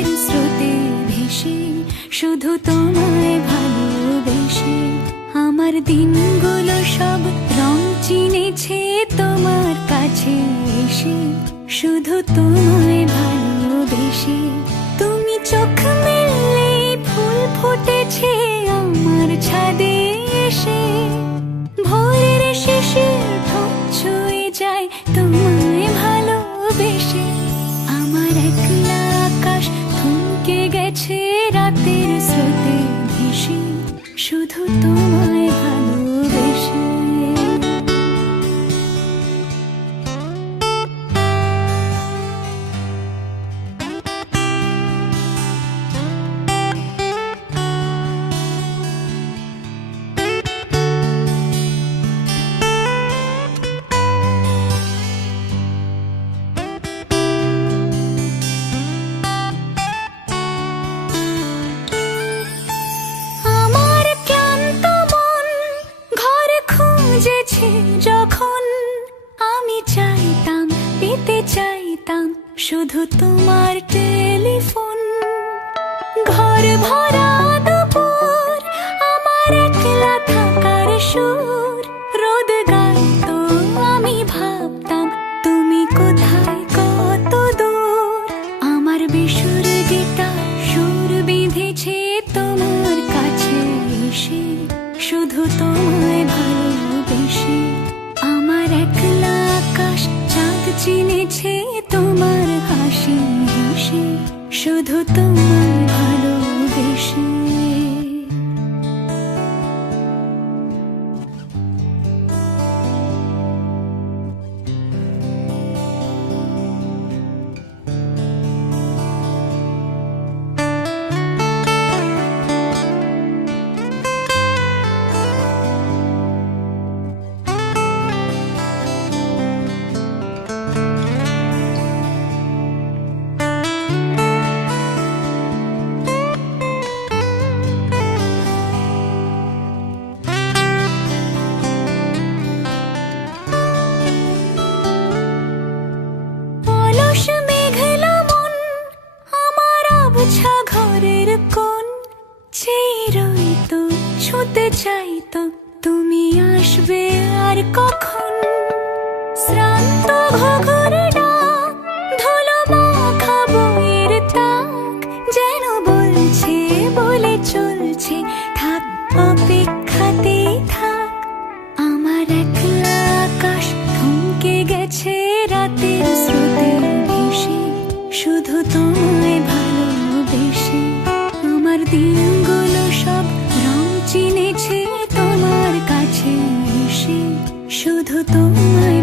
রাতের স্রোতে ভেসে, শুধু তোমায় ভালোবেসে। আমার দিনগুলো সব রং চিনেছে তোমার কাছে এসে, শুধু তোমায় ভালোবেসে। তুমি চোখ মেললে ফুল ফুটেছে আমার ছাদে এসে, ভোরের শিশির ঠোঁট ছুঁয়ে যায় তোমায় ভালোবেসে। আমার একলা আকাশ থমকে গেছে রাতের স্রোতে ভেসে, শুধু তোমায় ভালোবেসে। যখন আমি চাইতাম, পেতে চাইতাম শুধু তোমার টেলিফোন। ঘর ভরা দুপুর, আমার একলা থাকার সুর, রোদ গাইতো আমি ভাবতাম তুমি কোথায় কত দূর। আমার বেসুর গিটার সুর বিঁধেছে তোমার কাছে এসে, শুধু তোমায় ভালোবেসে। আমার একলা আকাশ চাঁদ চিনেছে তোমার হাসি হেসে, শুধু তোমায় ভালোবেসে। ঘরের কোণ চেয়ে রইতো, ছুঁতে চাইতো তুমি আসবে আর কখন। শ্রান্ত ঘুঘুর ডাক, ধুলো মাখা বইয়ের তাক, যেন বলছে বলে চলছে থাক অপেক্ষাতেই থাক। আমার একলা আকাশ থমকে গেছে রাতের স্রোতে ভেসে, শুধু তোমায় ভালোবেসে। আমার দিনগুলো সব রং চিনেছে তোমার কাছে এসে, শুধু তোমায়